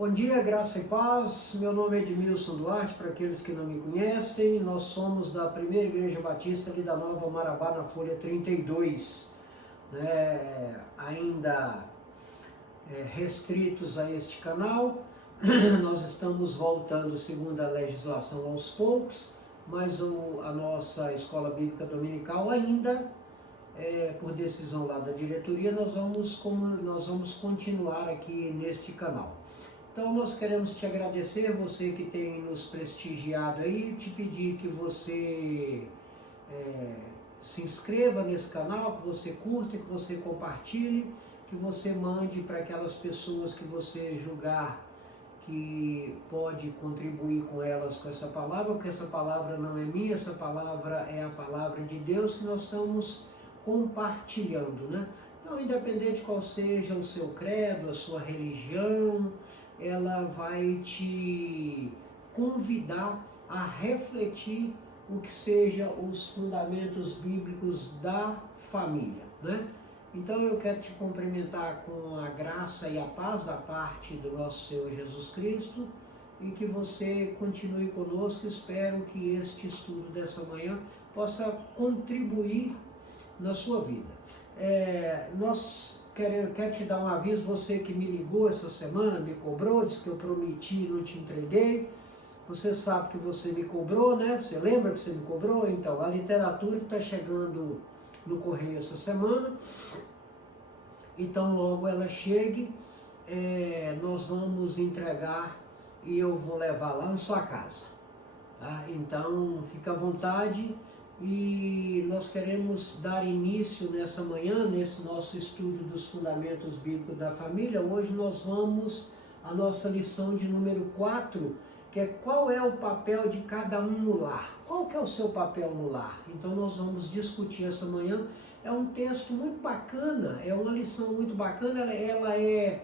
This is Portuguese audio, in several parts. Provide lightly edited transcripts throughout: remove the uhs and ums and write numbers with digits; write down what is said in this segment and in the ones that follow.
Bom dia, graça e paz. Meu nome é Edmilson Duarte, para aqueles que não me conhecem. Nós somos da Primeira Igreja Batista ali da Nova Marabá, na Folha 32. Ainda restritos a este canal. Nós estamos voltando segundo a legislação aos poucos, mas a nossa Escola Bíblica Dominical ainda, por decisão lá da diretoria, nós vamos continuar aqui neste canal. Então nós queremos te agradecer, você que tem nos prestigiado aí, te pedir que você se inscreva nesse canal, que você curta, que você compartilhe, que você mande para aquelas pessoas que você julgar que pode contribuir com elas com essa palavra, porque essa palavra não é minha, essa palavra é a palavra de Deus que nós estamos compartilhando, né? Então, independente qual seja o seu credo, a sua religião, ela vai te convidar a refletir o que seja os fundamentos bíblicos da família, né? Então eu quero te cumprimentar com a graça e a paz da parte do nosso Senhor Jesus Cristo e que você continue conosco. Espero que este estudo dessa manhã possa contribuir na sua vida. Quero te dar um aviso, você que me ligou essa semana, me cobrou, disse que eu prometi e não te entreguei. Você sabe que você me cobrou, né? Você lembra que você me cobrou? Então, a literatura que está chegando no correio essa semana, então logo ela chegue, nós vamos entregar e eu vou levar lá na sua casa, tá? Então fica à vontade e nós queremos dar início nessa manhã, nesse nosso estudo dos fundamentos bíblicos da família. Hoje nós vamos à nossa lição de número 4, que é qual é o papel de cada um no lar. Qual que é o seu papel no lar? Então nós vamos discutir essa manhã. É um texto muito bacana, é uma lição muito bacana, ela é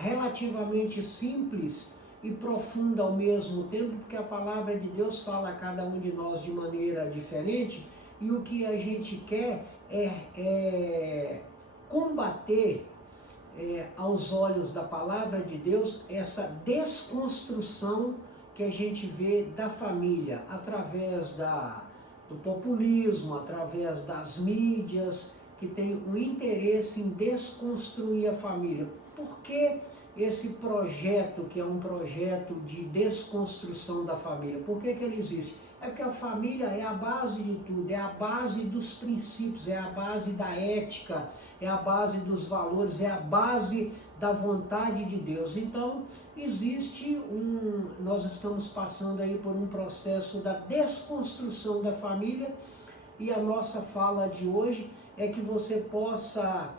relativamente simples e profunda ao mesmo tempo, porque a palavra de Deus fala a cada um de nós de maneira diferente, e o que a gente quer é combater aos olhos da palavra de Deus essa desconstrução que a gente vê da família através do populismo, através das mídias, que tem um interesse em desconstruir a família. Por que esse projeto, que é um projeto de desconstrução da família, por que ele existe? É porque a família é a base de tudo, é a base dos princípios, é a base da ética, é a base dos valores, é a base da vontade de Deus. Então, nós estamos passando aí por um processo da desconstrução da família, e a nossa fala de hoje é que você possa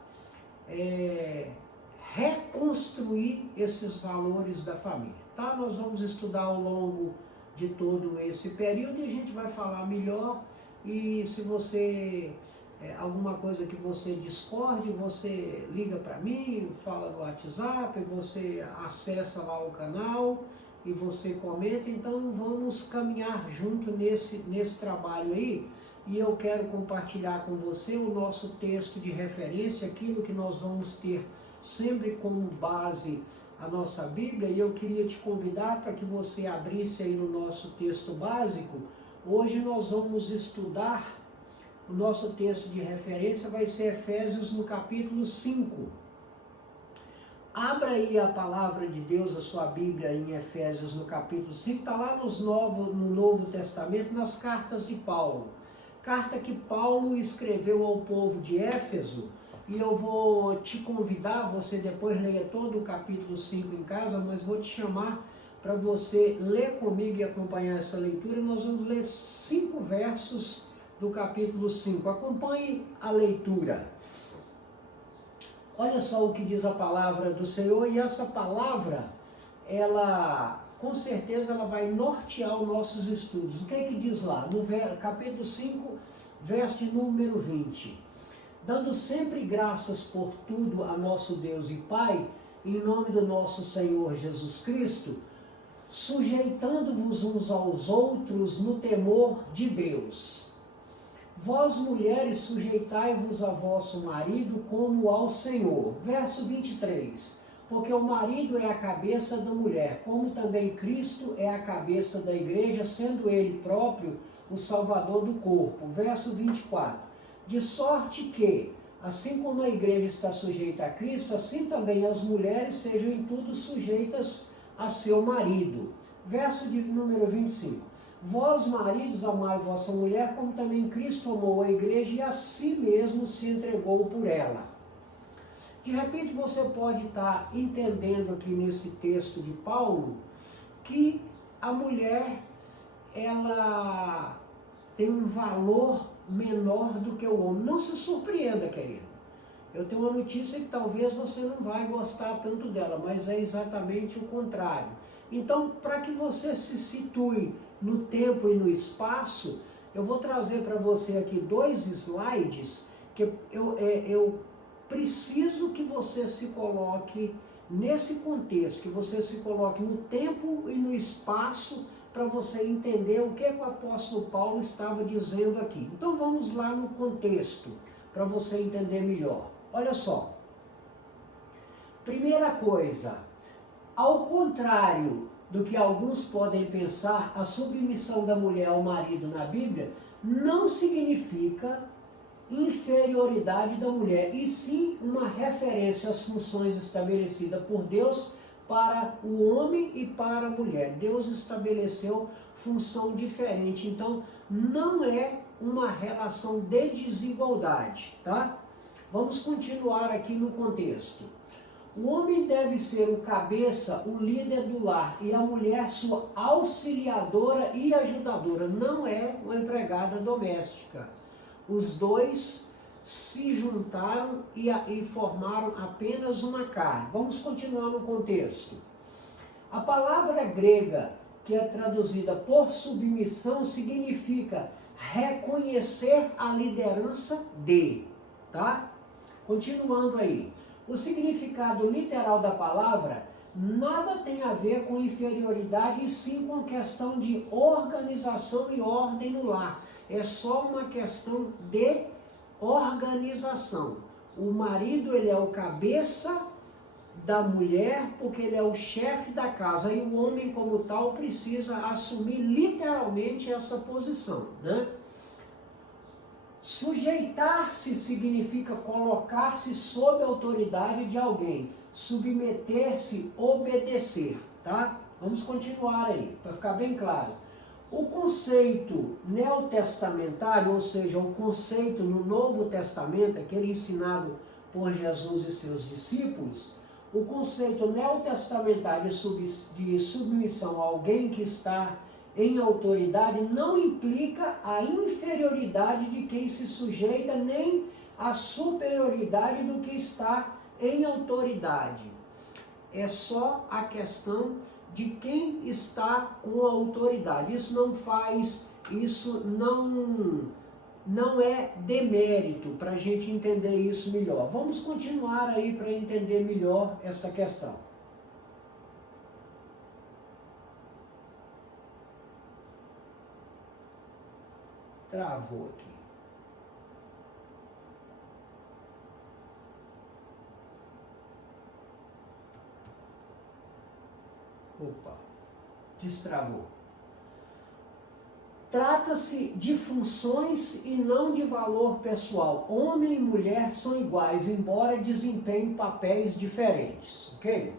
reconstruir esses valores da família, tá? Nós vamos estudar ao longo de todo esse período e a gente vai falar melhor. E se você alguma coisa que você discorde, você liga para mim, fala no WhatsApp, você acessa lá o canal e você comenta. Então vamos caminhar junto nesse trabalho aí, e eu quero compartilhar com você o nosso texto de referência, aquilo que nós vamos ter sempre como base a nossa Bíblia, e eu queria te convidar para que você abrisse aí no nosso texto básico. Hoje nós vamos estudar, o nosso texto de referência vai ser Efésios no capítulo 5. Abra aí a palavra de Deus, a sua Bíblia, em Efésios no capítulo 5, está lá no Novo Testamento, nas cartas de Paulo. Carta que Paulo escreveu ao povo de Éfeso, e eu vou te convidar, você depois leia todo o capítulo 5 em casa, mas vou te chamar para você ler comigo e acompanhar essa leitura. Nós vamos ler 5 versos do capítulo 5. Acompanhe a leitura. Olha só o que diz a palavra do Senhor, e essa palavra, ela, com certeza, ela vai nortear os nossos estudos. O que é que diz lá? No capítulo 5, verso de número 20. Dando sempre graças por tudo a nosso Deus e Pai, em nome do nosso Senhor Jesus Cristo, sujeitando-vos uns aos outros no temor de Deus. Vós, mulheres, sujeitai-vos a vosso marido como ao Senhor. Verso 23. porque o marido é a cabeça da mulher, como também Cristo é a cabeça da igreja, sendo ele próprio o salvador do corpo. Verso 24. De sorte que, assim como a igreja está sujeita a Cristo, assim também as mulheres sejam em tudo sujeitas a seu marido. Verso de número 25. Vós, maridos, amai vossa mulher, como também Cristo amou a igreja e a si mesmo se entregou por ela. De repente você pode estar entendendo aqui nesse texto de Paulo que a mulher, ela tem um valor menor do que o homem. Não se surpreenda, querido. Eu tenho uma notícia que talvez você não vai gostar tanto dela, mas é exatamente o contrário. Então, para que você se situe no tempo e no espaço, eu vou trazer para você aqui 2 slides que eu preciso que você se coloque nesse contexto, que você se coloque no tempo e no espaço para você entender o que o apóstolo Paulo estava dizendo aqui. Então vamos lá no contexto, para você entender melhor. Olha só. Primeira coisa, ao contrário do que alguns podem pensar, a submissão da mulher ao marido na Bíblia não significa inferioridade da mulher, e sim uma referência às funções estabelecidas por Deus para o homem e para a mulher. Deus estabeleceu função diferente, então não é uma relação de desigualdade, tá? Vamos continuar aqui no contexto. O homem deve ser o cabeça, o líder do lar, e a mulher sua auxiliadora e ajudadora, não é uma empregada doméstica. Os dois se juntaram e formaram apenas uma carne. Vamos continuar no contexto. A palavra grega, que é traduzida por submissão, significa reconhecer a liderança de, tá? Continuando aí. O significado literal da palavra nada tem a ver com inferioridade, e sim com questão de organização e ordem no lar. É só uma questão de organização. O marido, ele é o cabeça da mulher, porque ele é o chefe da casa, e o homem, como tal, precisa assumir literalmente essa posição, né? Sujeitar-se significa colocar-se sob a autoridade de alguém. Submeter-se, obedecer, tá? Vamos continuar aí, para ficar bem claro. O conceito neotestamentário, ou seja, o conceito no Novo Testamento, aquele ensinado por Jesus e seus discípulos, o conceito neotestamentário de submissão a alguém que está em autoridade não implica a inferioridade de quem se sujeita, nem a superioridade do que está em autoridade. É só a questão de quem está com a autoridade. Isso não é demérito, para a gente entender isso melhor. Vamos continuar aí para entender melhor essa questão. Travou aqui. Opa, destravou. Trata-se de funções e não de valor pessoal. Homem e mulher são iguais, embora desempenhem papéis diferentes, ok?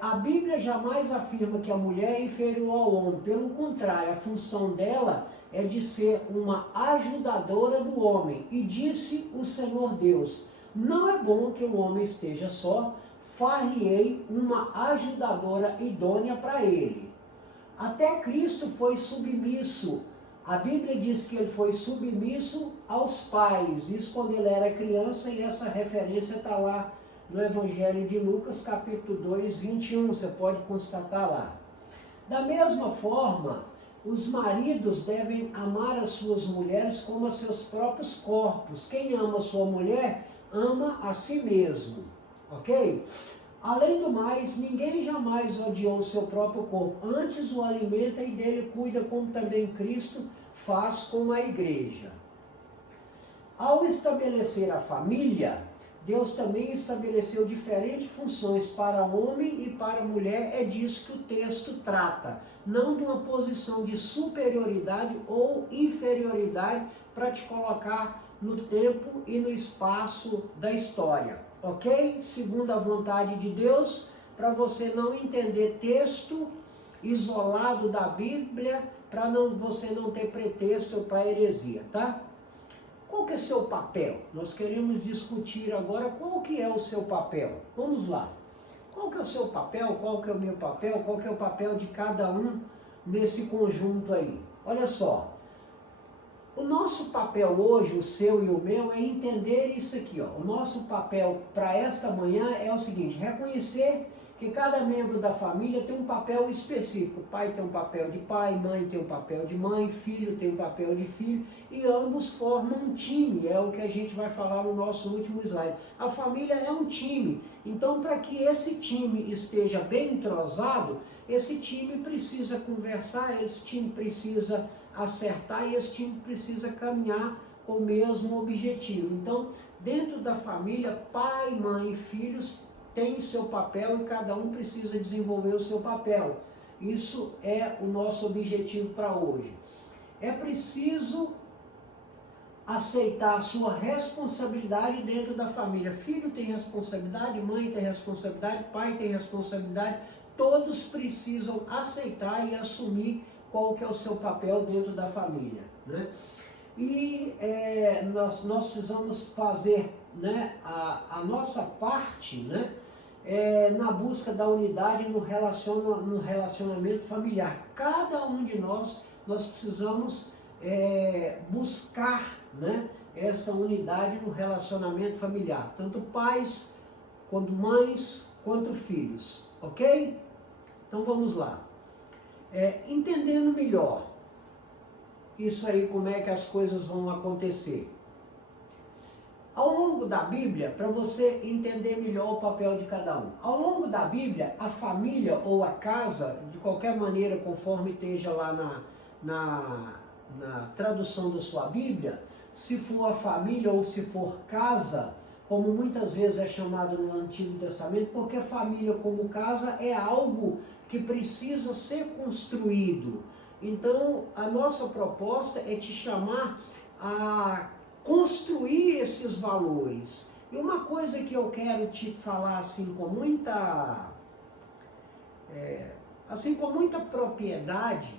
A Bíblia jamais afirma que a mulher é inferior ao homem. Pelo contrário, a função dela é de ser uma ajudadora do homem. E disse o Senhor Deus: não é bom que o homem esteja só, far-lhe-ei uma ajudadora idônea para ele. Até Cristo foi submisso. A Bíblia diz que ele foi submisso aos pais. Isso quando ele era criança, e essa referência está lá no Evangelho de Lucas, capítulo 2, 21, você pode constatar lá. Da mesma forma, os maridos devem amar as suas mulheres como a seus próprios corpos. Quem ama a sua mulher, ama a si mesmo, ok? Além do mais, ninguém jamais odiou o seu próprio corpo, antes o alimenta e dele cuida, como também Cristo faz com a igreja. Ao estabelecer a família, Deus também estabeleceu diferentes funções para homem e para mulher, é disso que o texto trata. Não de uma posição de superioridade ou inferioridade para te colocar no tempo e no espaço da história, ok? Segundo a vontade de Deus, para você não entender texto isolado da Bíblia, para você não ter pretexto para heresia, tá? Qual que é seu papel? Nós queremos discutir agora qual que é o seu papel. Vamos lá. Qual que é o seu papel? Qual que é o meu papel? Qual que é o papel de cada um nesse conjunto aí? Olha só. O nosso papel hoje, o seu e o meu, é entender isso aqui, ó. O nosso papel para esta manhã é o seguinte: reconhecer que cada membro da família tem um papel específico. O pai tem um papel de pai, mãe tem um papel de mãe, filho tem um papel de filho, e ambos formam um time, é o que a gente vai falar no nosso último slide. A família é um time, então para que esse time esteja bem entrosado, esse time precisa conversar, esse time precisa acertar e esse time precisa caminhar com o mesmo objetivo. Então, dentro da família, pai, mãe e filhos tem seu papel e cada um precisa desenvolver o seu papel. Isso é o nosso objetivo para hoje. É preciso aceitar a sua responsabilidade dentro da família. Filho tem responsabilidade, mãe tem responsabilidade, pai tem responsabilidade. Todos precisam aceitar e assumir qual que é o seu papel dentro da família, né? E nós precisamos fazer, né, a nossa parte, né, na busca da unidade no relacionamento familiar. Cada um de nós precisamos buscar, né, essa unidade no relacionamento familiar, tanto pais, quanto mães, quanto filhos, ok? Então vamos lá. Entendendo melhor isso aí, como é que as coisas vão acontecer. Ao longo da Bíblia, para você entender melhor o papel de cada um, ao longo da Bíblia, a família ou a casa, de qualquer maneira, conforme esteja lá na tradução da sua Bíblia, se for a família ou se for casa, como muitas vezes é chamado no Antigo Testamento, porque a família como casa é algo que precisa ser construído. Então, a nossa proposta é te chamar a construir esses valores. E uma coisa que eu quero te falar assim com muita propriedade,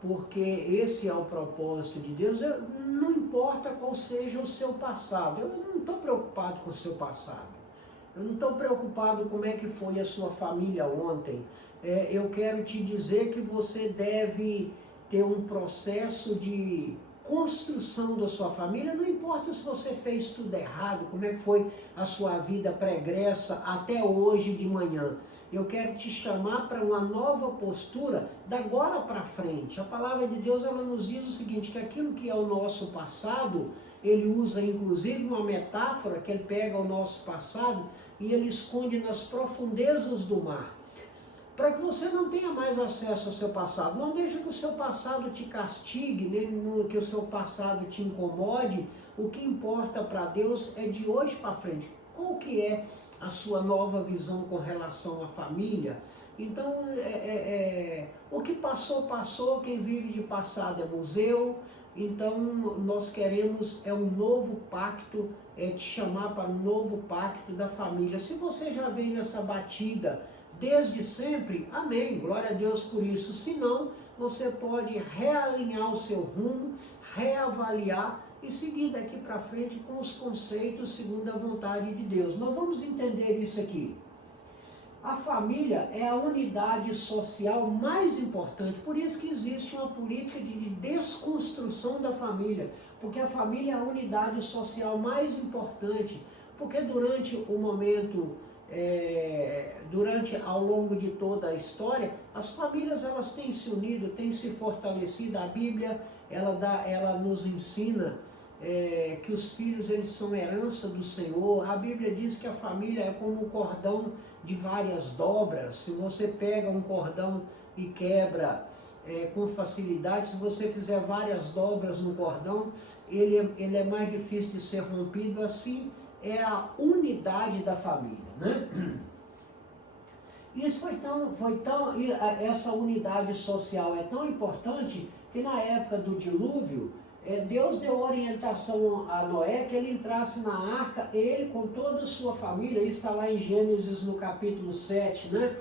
porque esse é o propósito de Deus, não importa qual seja o seu passado. Eu não estou preocupado com o seu passado. Eu não estou preocupado como é que foi a sua família ontem. Eu quero te dizer que você deve ter um processo de construção da sua família, não importa se você fez tudo errado, como é que foi a sua vida pregressa até hoje de manhã. Eu quero te chamar para uma nova postura da agora para frente. A palavra de Deus, ela nos diz o seguinte, que aquilo que é o nosso passado, ele usa inclusive uma metáfora, que ele pega o nosso passado e ele esconde nas profundezas do mar. Para que você não tenha mais acesso ao seu passado. Não deixe que o seu passado te castigue, nem que o seu passado te incomode. O que importa para Deus é de hoje para frente. Qual que é a sua nova visão com relação à família? Então, o que passou, passou. Quem vive de passado é museu. Então, nós queremos um novo pacto, te chamar para um novo pacto da família. Se você já vem nessa batida desde sempre, amém, glória a Deus por isso. Se não, você pode realinhar o seu rumo, reavaliar e seguir daqui para frente com os conceitos segundo a vontade de Deus. Mas vamos entender isso aqui. A família é a unidade social mais importante, por isso que existe uma política de desconstrução da família, porque a família é a unidade social mais importante, porque durante o momento, ao longo de toda a história, as famílias elas têm se unido, têm se fortalecido. A Bíblia ela nos ensina que os filhos eles são herança do Senhor. A Bíblia diz que a família é como um cordão de várias dobras. Se você pega um cordão e quebra com facilidade, se você fizer várias dobras no cordão, ele é mais difícil de ser rompido. Assim é a unidade da família, né? Isso essa unidade social é tão importante que na época do dilúvio, Deus deu orientação a Noé que ele entrasse na arca, ele com toda a sua família. Isso está lá em Gênesis no capítulo 7, né?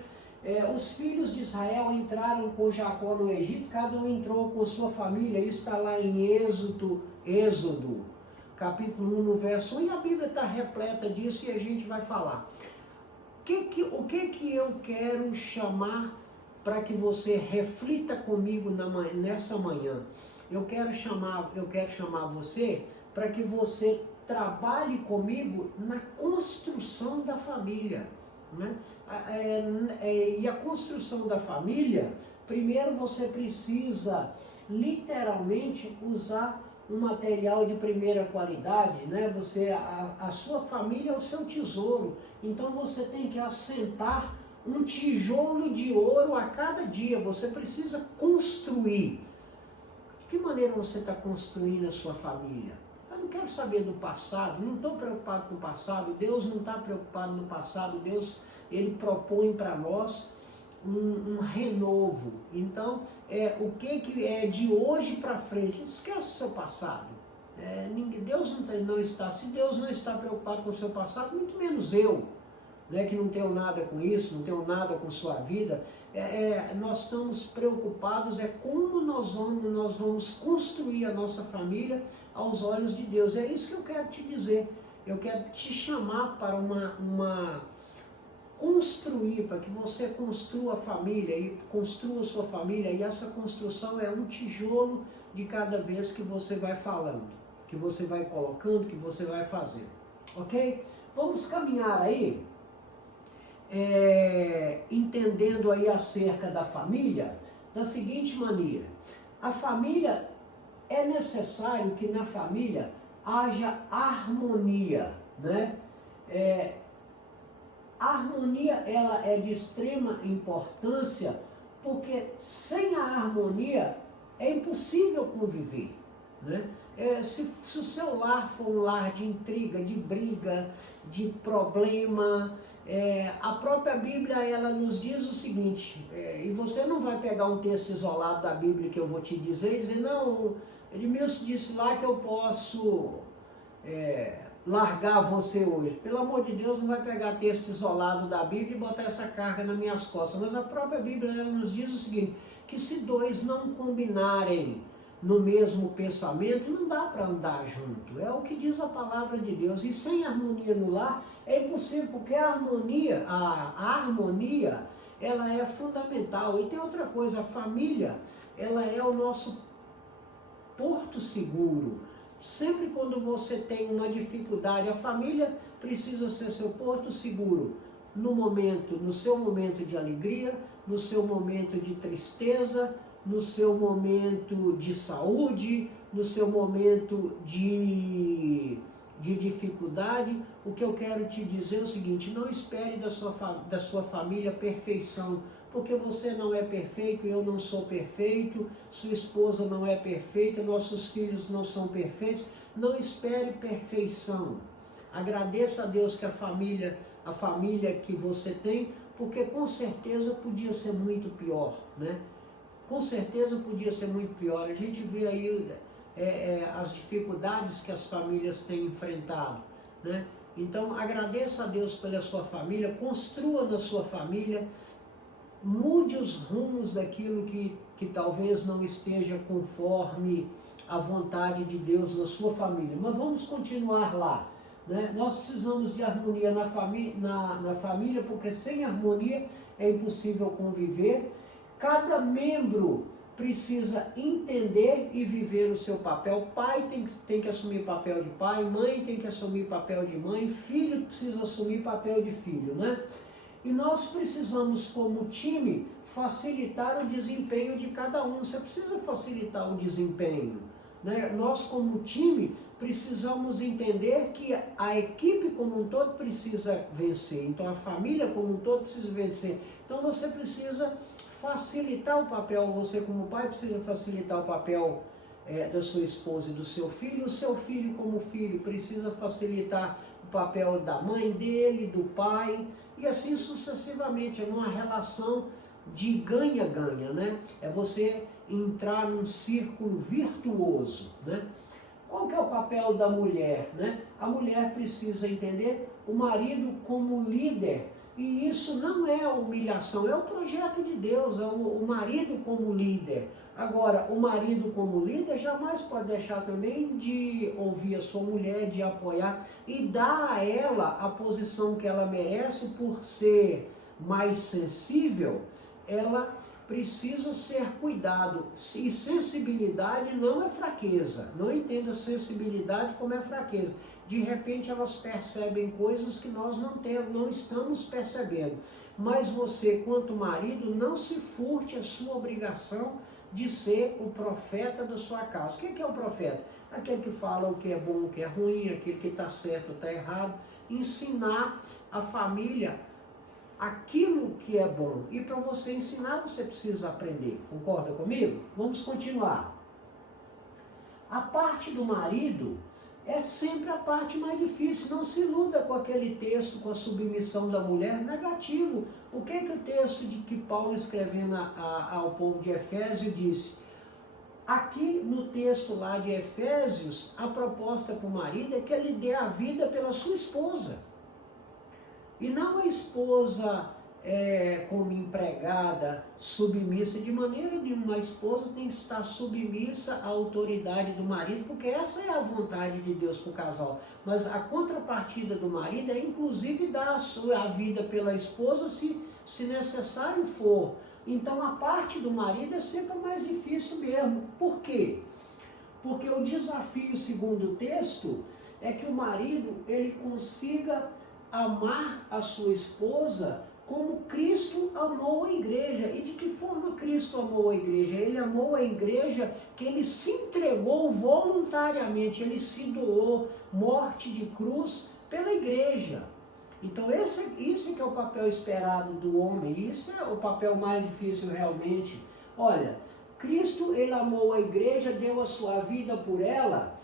Os filhos de Israel entraram com Jacó no Egito, cada um entrou com sua família. Isso está lá em Êxodo, capítulo 1, no verso 1, e a Bíblia está repleta disso e a gente vai falar. O que eu quero chamar para que você reflita comigo nessa manhã? Eu quero chamar você para que você trabalhe comigo na construção da família, né? E a construção da família, primeiro você precisa literalmente usar um material de primeira qualidade, né? A sua família é o seu tesouro, então você tem que assentar um tijolo de ouro a cada dia. Você precisa construir. De que maneira você está construindo a sua família? Eu não quero saber do passado, não estou preocupado com o passado. Deus não está preocupado no passado. Deus, ele propõe para nós um renovo. Então, o que é de hoje para frente? Esquece o seu passado. Deus não está. Se Deus não está preocupado com o seu passado, muito menos eu, né, que não tenho nada com isso, não tenho nada com sua vida. Nós estamos preocupados como nós vamos construir a nossa família aos olhos de Deus. É isso que eu quero te dizer. Eu quero te chamar para construir, para que você construa a família e construa a sua família, e essa construção é um tijolo de cada vez que você vai falando, que você vai colocando, que você vai fazendo, ok? Vamos caminhar aí, entendendo aí acerca da família, da seguinte maneira: a família, é necessário que na família haja harmonia, né? A harmonia, ela é de extrema importância, porque sem a harmonia é impossível conviver, né? Se o seu lar for um lar de intriga, de briga, de problema, a própria Bíblia, ela nos diz o seguinte, e você não vai pegar um texto isolado da Bíblia que eu vou te dizer e dizer, não, Edmilson disse lá que eu posso largar você hoje. Pelo amor de Deus, não vai pegar texto isolado da Bíblia e botar essa carga nas minhas costas. Mas a própria Bíblia, ela nos diz o seguinte, que se dois não combinarem no mesmo pensamento, não dá para andar junto. É o que diz a palavra de Deus. E sem harmonia no lar é impossível, porque a harmonia, ela é fundamental. E tem outra coisa, a família, ela é o nosso porto seguro. Sempre quando você tem uma dificuldade, a família precisa ser seu porto seguro no seu momento de alegria, no seu momento de tristeza, no seu momento de saúde, no seu momento de dificuldade. O que eu quero te dizer é o seguinte, não espere da sua família perfeição, porque você não é perfeito, eu não sou perfeito, sua esposa não é perfeita, nossos filhos não são perfeitos. Não espere perfeição. Agradeça a Deus que a família que você tem, porque com certeza podia ser muito pior, né? Com certeza podia ser muito pior. A gente vê aí as dificuldades que as famílias têm enfrentado, né? Então agradeça a Deus pela sua família, construa na sua família, mude os rumos daquilo que talvez não esteja conforme a vontade de Deus na sua família. Mas vamos continuar lá, né? Nós precisamos de harmonia na família, porque sem harmonia é impossível conviver. Cada membro precisa entender e viver o seu papel. Pai tem que assumir papel de pai, mãe tem que assumir papel de mãe, filho precisa assumir papel de filho, né? E nós precisamos, como time, facilitar o desempenho de cada um. Você precisa facilitar o desempenho, né? Nós, como time, precisamos entender que a equipe como um todo precisa vencer. Então, a família como um todo precisa vencer. Então, você precisa facilitar o papel. Você, como pai, precisa facilitar o papel da sua esposa e do seu filho. O seu filho, como filho, precisa facilitar o papel da mãe dele, do pai, e assim sucessivamente. É uma relação de ganha-ganha, né? É você entrar num círculo virtuoso, né? Qual que é o papel da mulher, né? A mulher precisa entender o marido como líder, e isso não é humilhação, é o projeto de Deus, é o marido como líder. Agora, o marido como líder jamais pode deixar também de ouvir a sua mulher, de apoiar e dar a ela a posição que ela merece por ser mais sensível. Ela precisa ser cuidado, e sensibilidade não é fraqueza, não entenda sensibilidade como é fraqueza. De repente elas percebem coisas que nós não estamos percebendo, mas você, quanto marido, não se furte a sua obrigação de ser o profeta da sua casa. O que é o profeta? Aquele que fala o que é bom, o que é ruim, aquele que está certo ou está errado, ensinar a família aquilo que é bom. E para você ensinar, você precisa aprender. Concorda comigo? Vamos continuar. A parte do marido é sempre a parte mais difícil. Não se iluda com aquele texto, com a submissão da mulher, negativo. O que o texto de que Paulo escrevendo ao povo de Efésio disse? Aqui no texto lá de Efésios, a proposta para o marido é que ele dê a vida pela sua esposa. E não a esposa como empregada, submissa. De maneira nenhuma, a esposa tem que estar submissa à autoridade do marido, porque essa é a vontade de Deus para o casal. Mas a contrapartida do marido é inclusive dar a vida pela esposa, se necessário for. Então a parte do marido é sempre a mais difícil mesmo. Por quê? Porque o desafio, segundo o texto, é que o marido ele consiga amar a sua esposa como Cristo amou a igreja. E de que forma Cristo amou a igreja? Ele amou a igreja que ele se entregou voluntariamente, ele se doou, morte de cruz pela igreja. Então isso que é o papel esperado do homem, isso é o papel mais difícil realmente. Olha, Cristo ele amou a igreja, deu a sua vida por ela.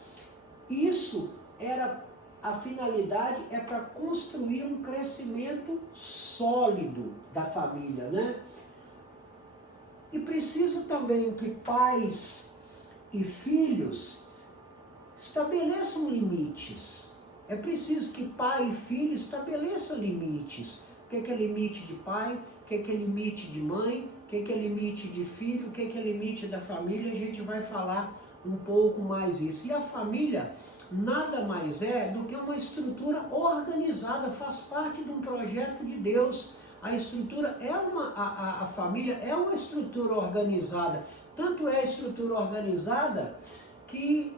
Isso era a finalidade, é para construir um crescimento sólido da família, né? E precisa também que pais e filhos estabeleçam limites. É preciso que pai e filho estabeleçam limites. O que é limite de pai? O que é limite de mãe? O que é limite de filho? O que é limite da família? A gente vai falar um pouco mais isso. E a família nada mais é do que uma estrutura organizada, faz parte de um projeto de Deus. A estrutura é a família é uma estrutura organizada. Tanto é a estrutura organizada que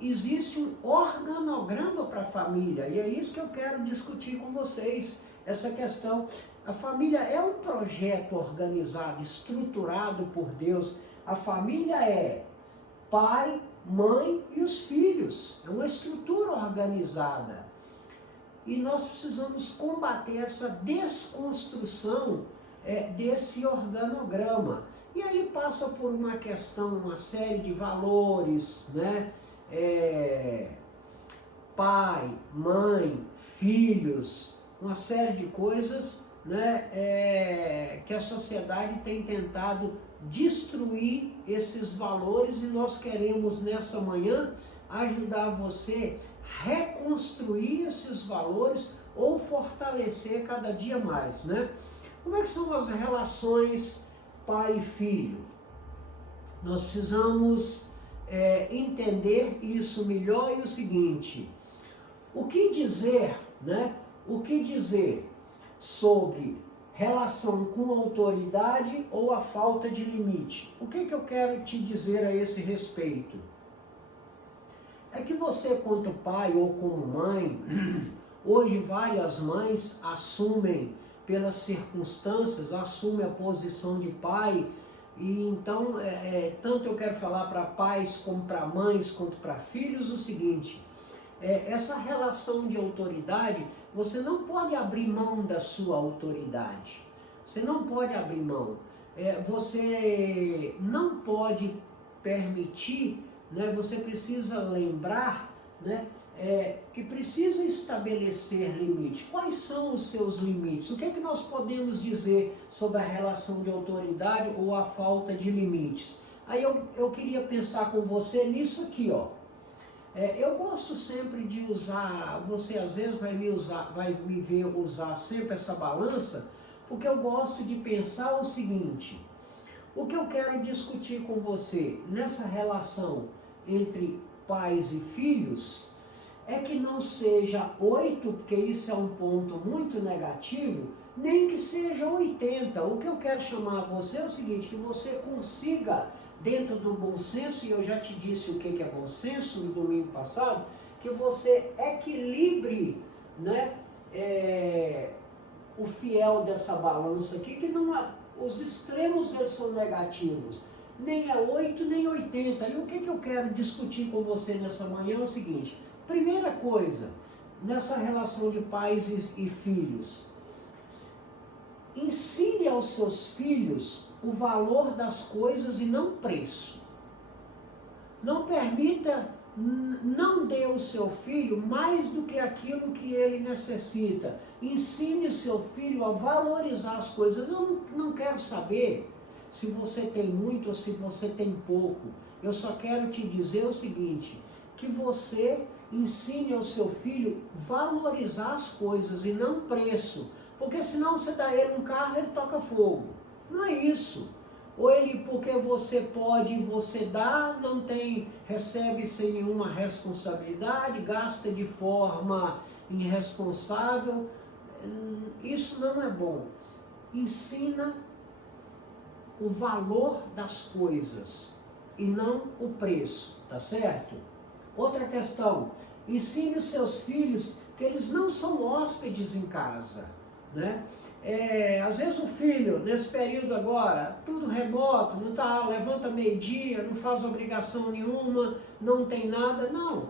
existe um organograma para a família. E é isso que eu quero discutir com vocês, essa questão. A família é um projeto organizado, estruturado por Deus. A família é pai, mãe e os filhos. É uma estrutura organizada. E nós precisamos combater essa desconstrução desse organograma. E aí passa por uma questão, uma série de valores, né? Pai, mãe, filhos, uma série de coisas, né? Que a sociedade tem tentado destruir esses valores, e nós queremos nessa manhã ajudar você a reconstruir esses valores ou fortalecer cada dia mais, né? Como é que são as relações pai e filho? Nós precisamos entender isso melhor. E o seguinte, o que dizer, né? O que dizer sobre relação com autoridade ou a falta de limite? O que eu quero te dizer a esse respeito? É que você, quanto pai ou como mãe, hoje várias mães assumem, pelas circunstâncias, assumem a posição de pai, e então, tanto eu quero falar para pais, como para mães, quanto para filhos, o seguinte, essa relação de autoridade, você não pode abrir mão da sua autoridade. Você não pode abrir mão. Você não pode permitir, né? Você precisa lembrar, né? que precisa estabelecer limites. Quais são os seus limites? O que é que nós podemos dizer sobre a relação de autoridade ou a falta de limites? Aí eu queria pensar com você nisso aqui, ó. Eu gosto sempre de usar, você às vezes vai me ver usar sempre essa balança, porque eu gosto de pensar o seguinte: o que eu quero discutir com você nessa relação entre pais e filhos é que não seja 8, porque isso é um ponto muito negativo, nem que seja 80. O que eu quero chamar você é o seguinte: que você consiga, dentro do bom senso, e eu já te disse o que é bom senso no domingo passado, que você equilibre, né, o fiel dessa balança aqui, que não os extremos eles são negativos, nem é 8 nem 80. E o que eu quero discutir com você nessa manhã é o seguinte: primeira coisa, nessa relação de pais e filhos, ensine aos seus filhos o valor das coisas e não preço. Não permita, não dê ao seu filho mais do que aquilo que ele necessita. Ensine o seu filho a valorizar as coisas. Eu não quero saber se você tem muito ou se você tem pouco. Eu só quero te dizer o seguinte: que você ensine ao seu filho valorizar as coisas e não preço. Porque senão você dá ele um carro, ele toca fogo. Não é isso. Ou ele, porque você pode e você dá, não tem, recebe sem nenhuma responsabilidade, gasta de forma irresponsável. Isso não é bom. Ensina o valor das coisas e não o preço, tá certo? Outra questão: ensine os seus filhos que eles não são hóspedes em casa, né? Às vezes o filho, nesse período agora, tudo remoto, não tá, levanta meio-dia, não faz obrigação nenhuma, não tem nada, não.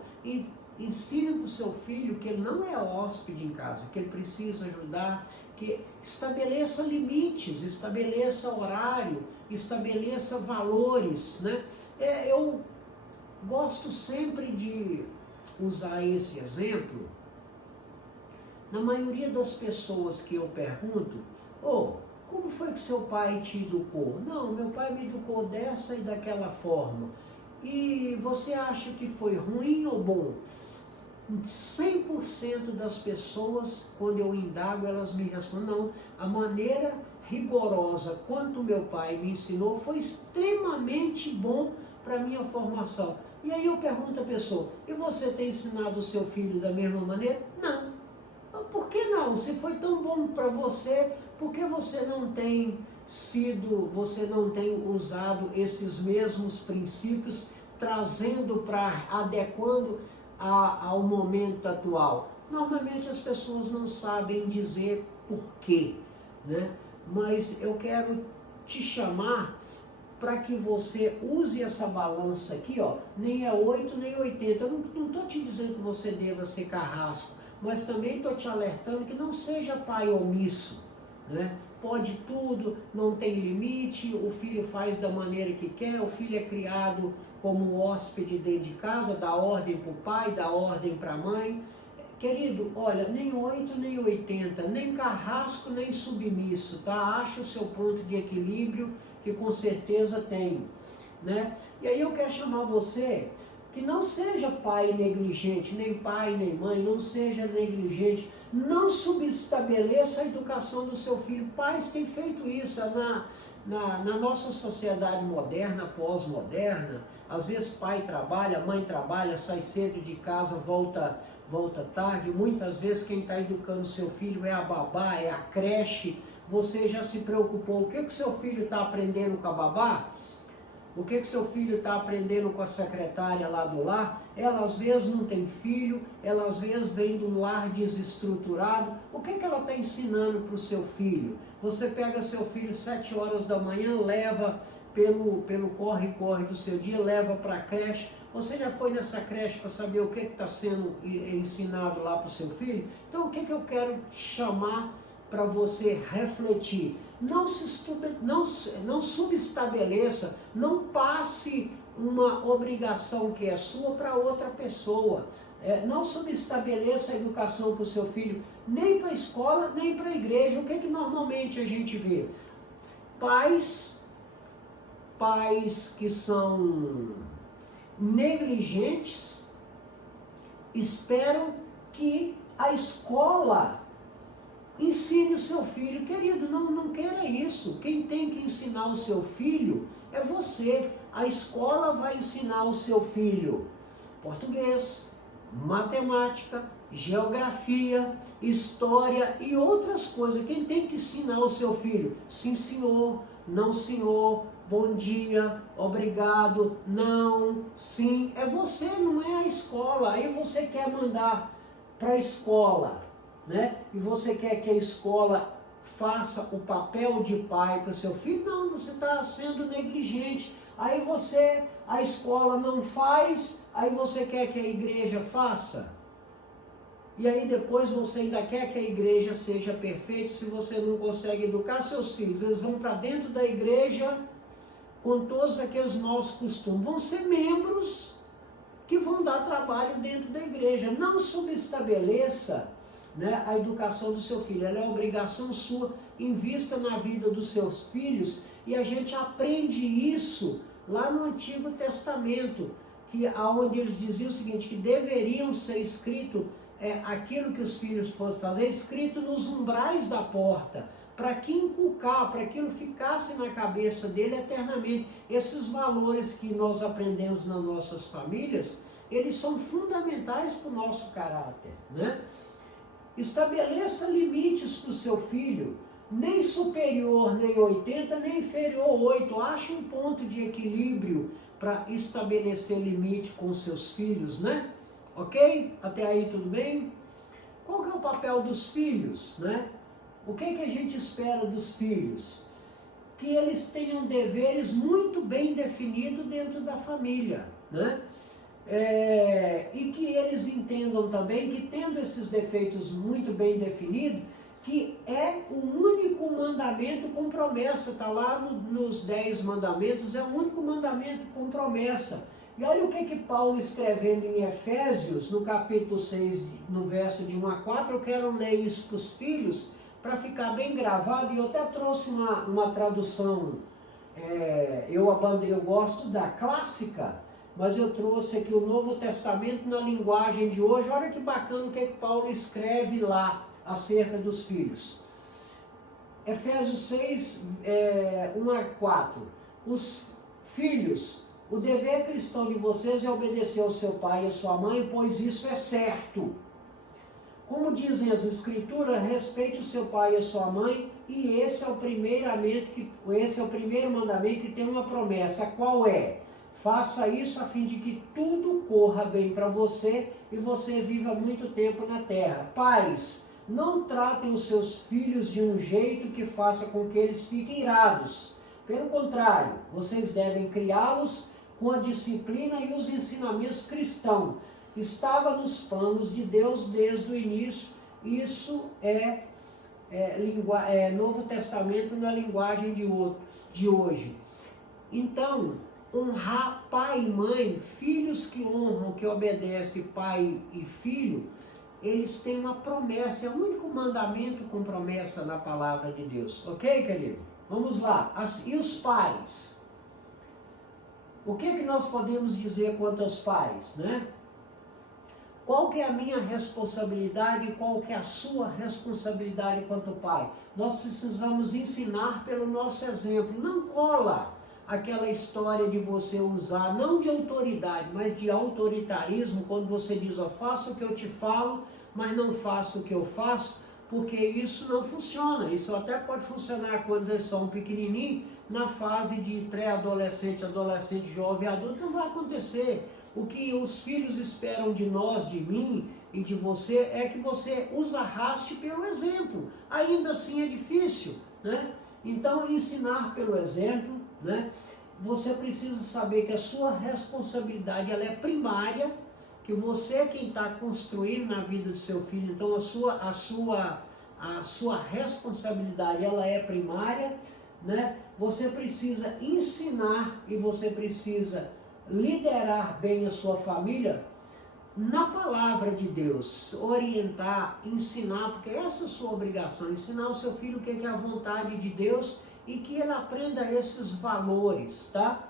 Ensine para o seu filho que ele não é hóspede em casa, que ele precisa ajudar, que estabeleça limites, estabeleça horário, estabeleça valores, né? Eu gosto sempre de usar esse exemplo. Na maioria das pessoas que eu pergunto: como foi que seu pai te educou? Não, meu pai me educou dessa e daquela forma. E você acha que foi ruim ou bom? 100% das pessoas, quando eu indago, elas me respondem: não, a maneira rigorosa quanto meu pai me ensinou foi extremamente bom para a minha formação. E aí eu pergunto à pessoa: e você tem ensinado o seu filho da mesma maneira? Não. Por que não? Se foi tão bom para você, por que você não tem usado esses mesmos princípios, trazendo adequando ao momento atual? Normalmente as pessoas não sabem dizer por quê, né? Mas eu quero te chamar para que você use essa balança aqui, ó, nem é 8 nem 80. Eu não estou te dizendo que você deva ser carrasco, mas também estou te alertando que não seja pai omisso, né? Pode tudo, não tem limite, o filho faz da maneira que quer, o filho é criado como hóspede dentro de casa, dá ordem para o pai, dá ordem para a mãe. Querido, olha, nem 8 nem 80, nem carrasco nem submisso, tá? Acha o seu ponto de equilíbrio, que com certeza tem, né? E aí eu quero chamar você que não seja pai negligente, nem pai nem mãe, não seja negligente, não subestabeleça a educação do seu filho. Pais têm feito isso na nossa sociedade moderna, pós-moderna. Às vezes pai trabalha, mãe trabalha, sai cedo de casa, volta tarde. Muitas vezes quem está educando seu filho é a babá, é a creche. Você já se preocupou? O que o seu filho está aprendendo com a babá? O que seu filho está aprendendo com a secretária lá do lar? Ela às vezes não tem filho, ela às vezes vem de um lar desestruturado. O que ela está ensinando para o seu filho? Você pega seu filho 7 horas da manhã, leva pelo corre-corre do seu dia, leva para a creche. Você já foi nessa creche para saber o que está sendo ensinado lá para o seu filho? Então o que eu quero chamar para você refletir? Não subestabeleça, não passe uma obrigação que é sua para outra pessoa. Não subestabeleça a educação para o seu filho, nem para a escola, nem para a igreja. O que normalmente a gente vê? Pais que são negligentes, esperam que a escola ensine o seu filho. Querido, não queira isso. Quem tem que ensinar o seu filho é você. A escola vai ensinar o seu filho português, matemática, geografia, história e outras coisas. Quem tem que ensinar o seu filho? Sim, senhor, não, senhor, bom dia, obrigado, não, sim. É você, não é a escola. Aí você quer mandar para a escola, né? E você quer que a escola faça o papel de pai para o seu filho? Não, você está sendo negligente. Aí a escola não faz, aí você quer que a igreja faça? E aí depois você ainda quer que a igreja seja perfeita. Se você não consegue educar seus filhos, eles vão para dentro da igreja com todos aqueles maus costumes. Vão ser membros que vão dar trabalho dentro da igreja. Não subestabeleça, né, a educação do seu filho. Ela é obrigação sua. Invista na vida dos seus filhos. E a gente aprende isso lá no Antigo Testamento, onde eles diziam o seguinte, que deveriam ser escrito aquilo que os filhos fossem fazer, escrito nos umbrais da porta, para que inculcar, para que aquilo ficasse na cabeça dele eternamente. Esses valores que nós aprendemos nas nossas famílias, eles são fundamentais para o nosso caráter, né? Estabeleça limites para o seu filho, nem superior, nem 80, nem inferior 8. Ache um ponto de equilíbrio para estabelecer limite com seus filhos, né? Ok? Até aí tudo bem? Qual que é o papel dos filhos, né? O que a gente espera dos filhos? Que eles tenham deveres muito bem definidos dentro da família, né? E que eles entendam também que, tendo esses defeitos muito bem definidos, que é o único mandamento com promessa. Está lá nos 10 mandamentos, é o único mandamento com promessa. E olha o que Paulo, escrevendo em Efésios, no capítulo 6, no verso de 1 a 4, eu quero ler isso para os filhos, para ficar bem gravado. E eu até trouxe uma tradução, eu gosto da clássica, mas eu trouxe aqui o Novo Testamento na linguagem de hoje. Olha que bacana o que Paulo escreve lá acerca dos filhos. Efésios 6, 1 a 4. Os filhos, o dever cristão de vocês é obedecer ao seu pai e à sua mãe, pois isso é certo. Como dizem as Escrituras, respeite o seu pai e a sua mãe, e esse é o primeiro mandamento que tem uma promessa. Qual é? Faça isso a fim de que tudo corra bem para você e você viva muito tempo na terra. Pais, não tratem os seus filhos de um jeito que faça com que eles fiquem irados. Pelo contrário, vocês devem criá-los com a disciplina e os ensinamentos cristãos. Estava nos planos de Deus desde o início. Isso é Novo Testamento na linguagem de hoje. Então, honrar pai e mãe, filhos que honram, que obedecem pai e filho, eles têm uma promessa. É o único mandamento com promessa na palavra de Deus. Ok, querido? Vamos lá. E os pais? O que nós podemos dizer quanto aos pais, né? Qual que é a minha responsabilidade e qual que é a sua responsabilidade quanto pai? Nós precisamos ensinar pelo nosso exemplo. Não cola aquela história de você usar, não de autoridade, mas de autoritarismo, quando você diz, faça o que eu te falo, mas não faça o que eu faço, porque isso não funciona. Isso até pode funcionar quando eles são pequenininhos, na fase de pré-adolescente, adolescente, jovem, adulto, não vai acontecer. O que os filhos esperam de nós, de mim e de você, é que você os arraste pelo exemplo. Ainda assim é difícil, né? Então, ensinar pelo exemplo, né? Você precisa saber que a sua responsabilidade ela é primária, que você é quem está construindo na vida do seu filho. Então, a sua responsabilidade ela é primária, né? Você precisa ensinar e você precisa liderar bem a sua família na palavra de Deus, orientar, ensinar, porque essa é a sua obrigação, ensinar o seu filho o que é a vontade de Deus e que ele aprenda esses valores, tá?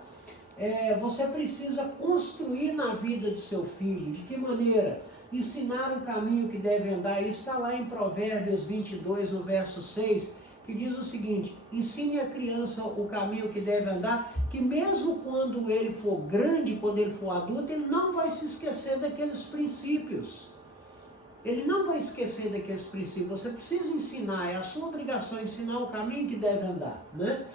Você precisa construir na vida de seu filho. De que maneira? Ensinar o caminho que deve andar. Isso está lá em Provérbios 22, no verso 6, que diz o seguinte: ensine a criança o caminho que deve andar, que mesmo quando ele for grande, quando ele for adulto, ele não vai se esquecer daqueles princípios. Ele não vai esquecer daqueles princípios. Você precisa ensinar, é a sua obrigação ensinar o caminho que deve andar, né?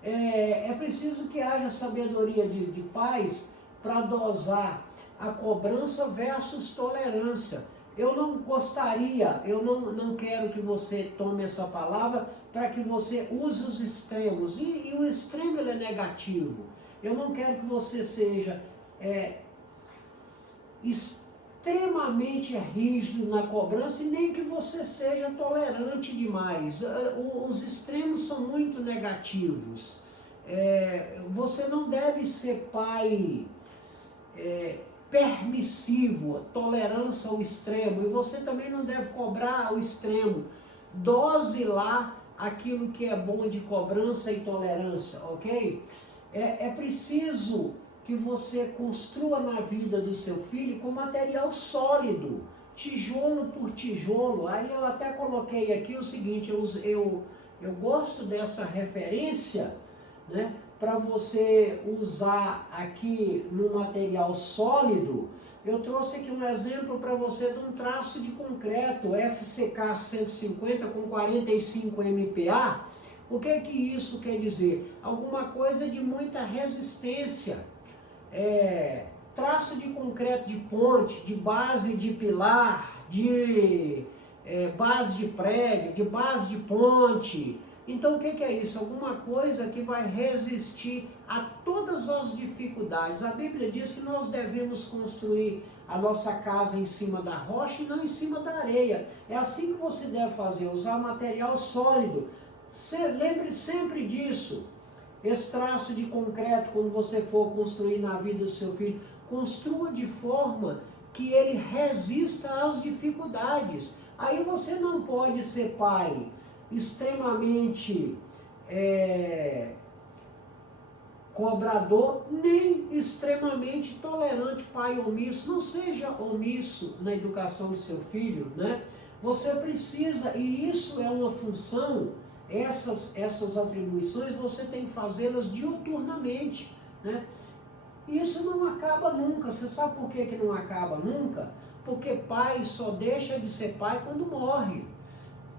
É preciso que haja sabedoria de pais para dosar a cobrança versus tolerância. Eu não gostaria, eu não quero que você tome essa palavra para que você use os extremos. E o extremo ele é negativo. Eu não quero que você seja extremamente rígido na cobrança e nem que você seja tolerante demais. Os extremos são muito negativos. Você não deve ser pai permissivo, tolerância ao extremo, e você também não deve cobrar ao extremo. Dose lá aquilo que é bom de cobrança e tolerância, ok? É preciso que você construa na vida do seu filho com material sólido, tijolo por tijolo. Aí eu até coloquei aqui o seguinte, eu gosto dessa referência, né, para você usar aqui no material sólido. Eu trouxe aqui um exemplo para você de um traço de concreto FCK 150 com 45 MPa. O que isso quer dizer? Alguma coisa de muita resistência. Traço de concreto de ponte, de base de pilar, de base de prédio, de base de ponte. Então o que é isso? Alguma coisa que vai resistir a todas as dificuldades. A Bíblia diz que nós devemos construir a nossa casa em cima da rocha e não em cima da areia. É assim que você deve fazer, usar material sólido. Lembre sempre disso. Esse traço de concreto, quando você for construir na vida do seu filho, construa de forma que ele resista às dificuldades. Aí você não pode ser pai extremamente cobrador, nem extremamente tolerante, pai omisso. Não seja omisso na educação do seu filho, né? Você precisa, e isso é uma função, essas atribuições você tem que fazê-las diuturnamente, né? Isso não acaba nunca. Você sabe por que não acaba nunca? Porque pai só deixa de ser pai quando morre.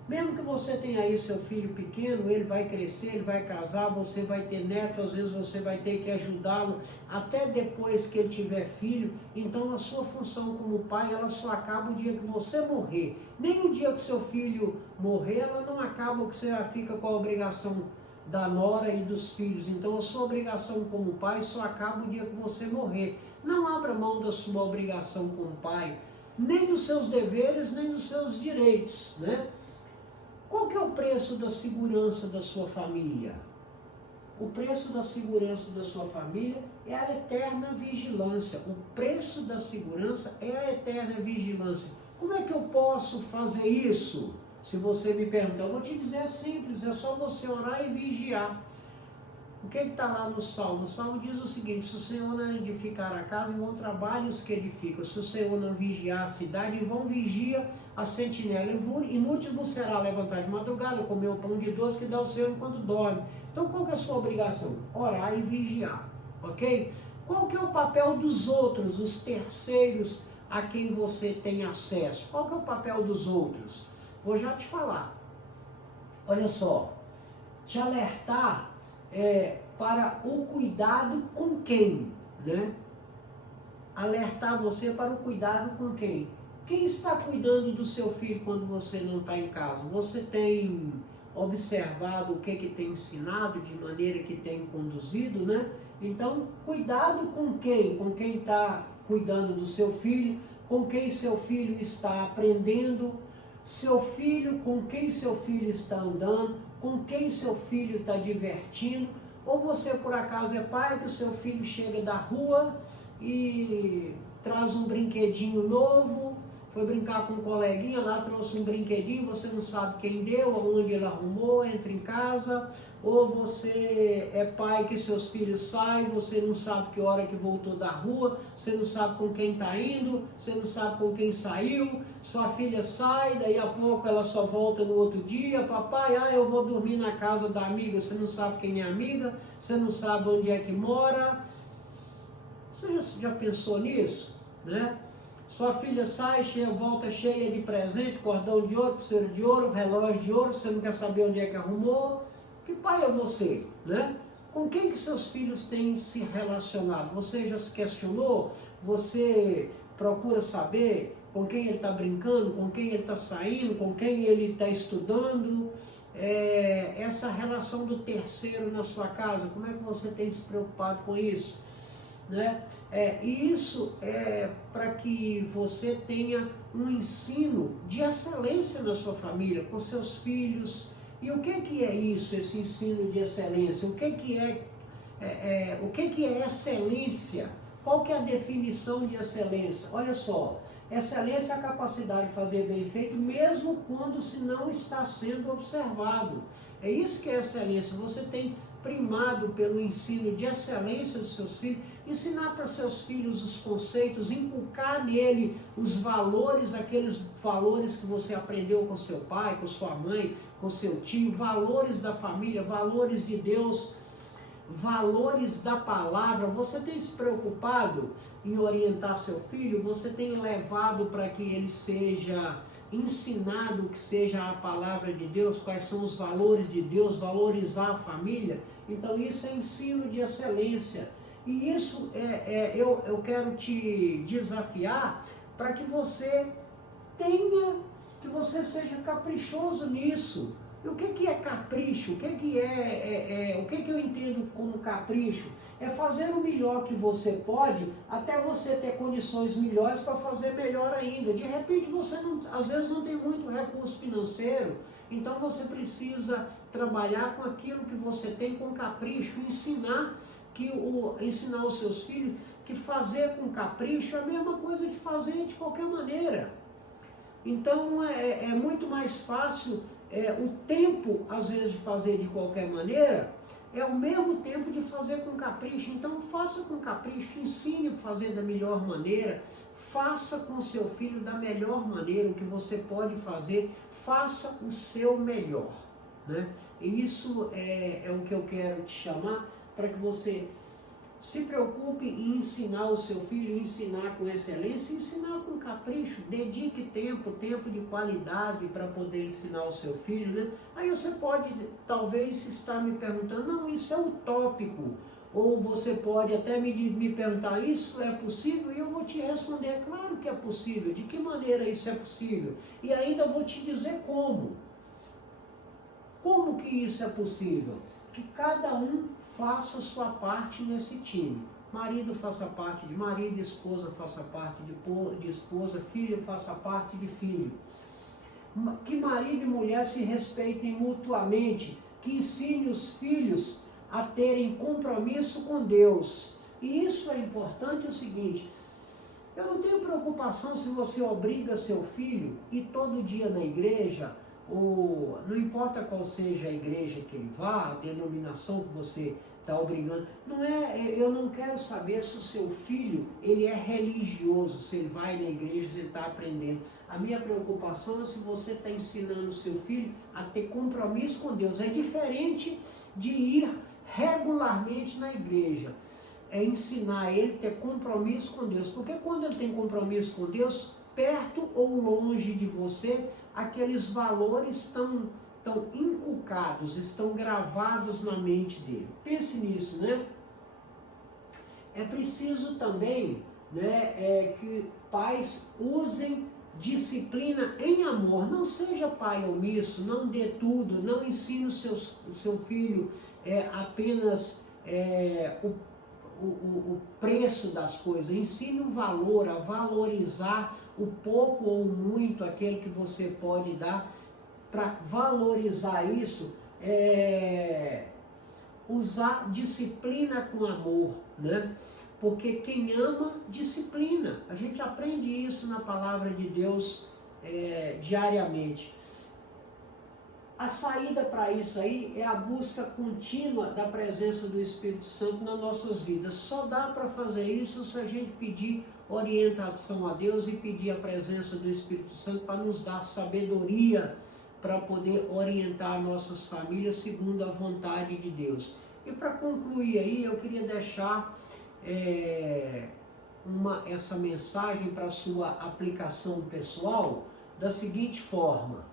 Mesmo que você tenha aí seu filho pequeno, ele vai crescer, ele vai casar, você vai ter neto, às vezes você vai ter que ajudá-lo até depois que ele tiver filho. Então a sua função como pai, ela só acaba o dia que você morrer. Nem o dia que seu filho morrer, ela não acaba, que você fica com a obrigação da nora e dos filhos. Então a sua obrigação como pai só acaba o dia que você morrer. Não abra mão da sua obrigação como pai, nem dos seus deveres, nem dos seus direitos, né? Qual que é o preço da segurança da sua família? O preço da segurança da sua família é a eterna vigilância. O preço da segurança é a eterna vigilância. Como é que eu posso fazer isso? Se você me perguntar, eu vou te dizer, é simples, é só você orar e vigiar. O que está lá no Salmo? O Salmo diz o seguinte: se o Senhor não edificar a casa, em vão trabalhos que edificam. Se o Senhor não vigiar a cidade, em vão vigia a sentinela. Inútil vos será levantar de madrugada, comer o pão de doce que dá o Senhor enquanto dorme. Então qual que é a sua obrigação? Orar e vigiar, ok? Qual que é o papel dos outros, os terceiros a quem você tem acesso? Qual que é o papel dos outros? Vou já te falar. Olha só, te alertar para o cuidado com quem, né? Alertar você para o cuidado com quem? Quem está cuidando do seu filho quando você não está em casa? Você tem observado o que tem ensinado, de maneira que tem conduzido, né? Então, cuidado com quem? Com quem está cuidando do seu filho, com quem seu filho está aprendendo, seu filho, com quem seu filho está andando, com quem seu filho está divertindo. Ou você por acaso é pai que o seu filho chega da rua e traz um brinquedinho novo, foi brincar com um coleguinha lá, trouxe um brinquedinho, você não sabe quem deu, aonde ele arrumou, entra em casa. Ou você é pai que seus filhos saem, você não sabe que hora que voltou da rua, você não sabe com quem está indo, você não sabe com quem saiu, sua filha sai, daí a pouco ela só volta no outro dia, papai, eu vou dormir na casa da amiga, você não sabe quem é a amiga, você não sabe onde é que mora. Você já pensou nisso, né? Sua filha sai, volta cheia de presente, cordão de ouro, pulseira de ouro, relógio de ouro, você não quer saber onde é que arrumou. Que pai é você, né? Com quem que seus filhos têm se relacionado? Você já se questionou? Você procura saber com quem ele está brincando, com quem ele está saindo, com quem ele está estudando? Essa relação do terceiro na sua casa, como é que você tem se preocupado com isso? Né? E isso é para que você tenha um ensino de excelência na sua família, com seus filhos. E o que é isso, esse ensino de excelência? O que é excelência? Qual que é a definição de excelência? Olha só, excelência é a capacidade de fazer bem feito, mesmo quando se não está sendo observado. É isso que é excelência. Você tem primado pelo ensino de excelência dos seus filhos, ensinar para seus filhos os conceitos, inculcar nele os valores, aqueles valores que você aprendeu com seu pai, com sua mãe, com seu tio, valores da família, valores de Deus, valores da palavra. Você tem se preocupado em orientar seu filho? Você tem levado para que ele seja ensinado que seja a palavra de Deus, quais são os valores de Deus, valorizar a família? Então isso é ensino de excelência. E isso eu quero te desafiar para que você seja caprichoso nisso. E o que é capricho? O que eu entendo como capricho? É fazer o melhor que você pode, até você ter condições melhores para fazer melhor ainda. De repente você às vezes não tem muito recurso financeiro, então você precisa trabalhar com aquilo que você tem com capricho, ensinar os seus filhos que fazer com capricho é a mesma coisa de fazer de qualquer maneira. Então é muito mais fácil, o tempo às vezes de fazer de qualquer maneira é o mesmo tempo de fazer com capricho. Então faça com capricho, ensine a fazer da melhor maneira, faça com seu filho da melhor maneira o que você pode fazer, faça o seu melhor, né? E isso é o que eu quero te chamar, para que você se preocupe em ensinar o seu filho, ensinar com excelência, ensinar com capricho, dedique tempo de qualidade para poder ensinar o seu filho, né? Aí você pode talvez estar me perguntando, não, isso é utópico, ou você pode até me perguntar, isso é possível? E eu vou te responder, claro que é possível. De que maneira isso é possível? E ainda vou te dizer como. Como que isso é possível? Que cada um faça sua parte nesse time. Marido faça parte de marido, esposa faça parte de esposa, filho faça parte de filho. Que marido e mulher se respeitem mutuamente, que ensine os filhos a terem compromisso com Deus. E isso é importante, o seguinte, eu não tenho preocupação se você obriga seu filho a ir todo dia na igreja, ou não importa qual seja a igreja que ele vá, a denominação que você está obrigando. Eu não quero saber se o seu filho ele é religioso, se ele vai na igreja, se ele está aprendendo. A minha preocupação é se você está ensinando o seu filho a ter compromisso com Deus. É diferente de ir regularmente na igreja. É ensinar ele a ter compromisso com Deus. Porque quando ele tem compromisso com Deus, perto ou longe de você, aqueles valores estão inculcados, estão gravados na mente dele. Pense nisso, né? É preciso também, né, que pais usem disciplina em amor. Não seja pai omisso, não dê tudo, não ensine o seu filho apenas o preço das coisas. Ensine um valor, a valorizar o pouco ou muito aquele que você pode dar. Para valorizar isso, usar disciplina com amor, né? Porque quem ama, disciplina. A gente aprende isso na palavra de Deus diariamente. A saída para isso aí é a busca contínua da presença do Espírito Santo nas nossas vidas. Só dá para fazer isso se a gente pedir orientação a Deus e pedir a presença do Espírito Santo para nos dar sabedoria para poder orientar nossas famílias segundo a vontade de Deus. E para concluir aí, eu queria deixar essa mensagem para a sua aplicação pessoal da seguinte forma.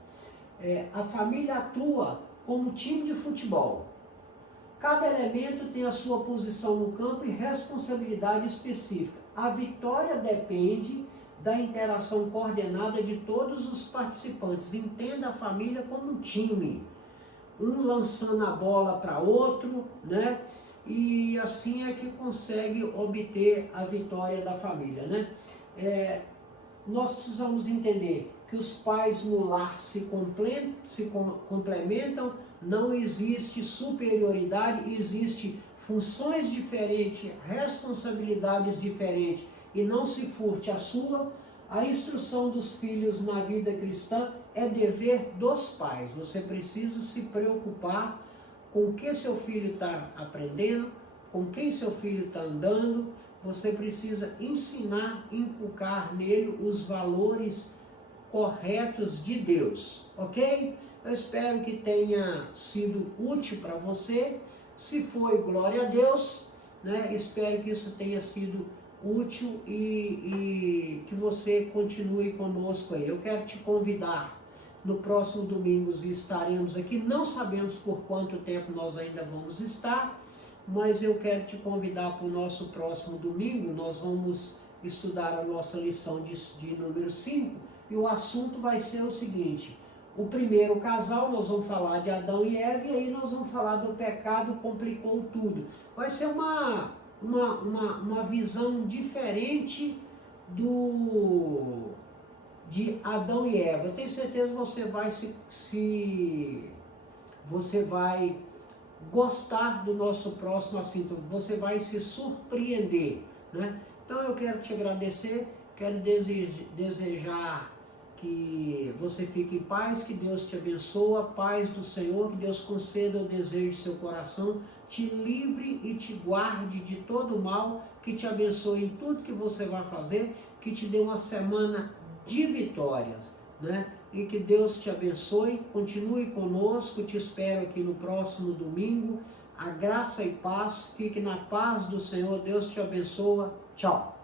A família atua como time de futebol. Cada elemento tem a sua posição no campo e responsabilidade específica. A vitória depende da interação coordenada de todos os participantes. Entenda a família como um time. Um lançando a bola para outro, né? E assim é que consegue obter a vitória da família, né? Nós precisamos entender que os pais no lar se complementam, não existe superioridade, existe funções diferentes, responsabilidades diferentes, e não se furte a sua. A instrução dos filhos na vida cristã é dever dos pais. Você precisa se preocupar com o que seu filho está aprendendo, com quem seu filho está andando. Você precisa ensinar, inculcar nele os valores corretos de Deus, ok? Eu espero que tenha sido útil para você. Se foi, glória a Deus, né? Espero que isso tenha sido útil e que você continue conosco aí. Eu quero te convidar. No próximo domingo estaremos aqui. Não sabemos por quanto tempo nós ainda vamos estar, mas eu quero te convidar para o nosso próximo domingo. Nós vamos estudar a nossa lição de número 5, e o assunto vai ser o seguinte: o primeiro casal, nós vamos falar de Adão e Eva, e aí nós vamos falar do pecado complicou tudo. Vai ser uma visão diferente de Adão e Eva. Eu tenho certeza que você vai gostar do nosso próximo assunto, você vai se surpreender, né? Então eu quero te agradecer, quero desejar que você fique em paz, que Deus te abençoe, a paz do Senhor, que Deus conceda o desejo do seu coração, te livre e te guarde de todo mal, que te abençoe em tudo que você vai fazer, que te dê uma semana de vitórias, né? E que Deus te abençoe, continue conosco, te espero aqui no próximo domingo. A graça e paz, fique na paz do Senhor, Deus te abençoe, tchau!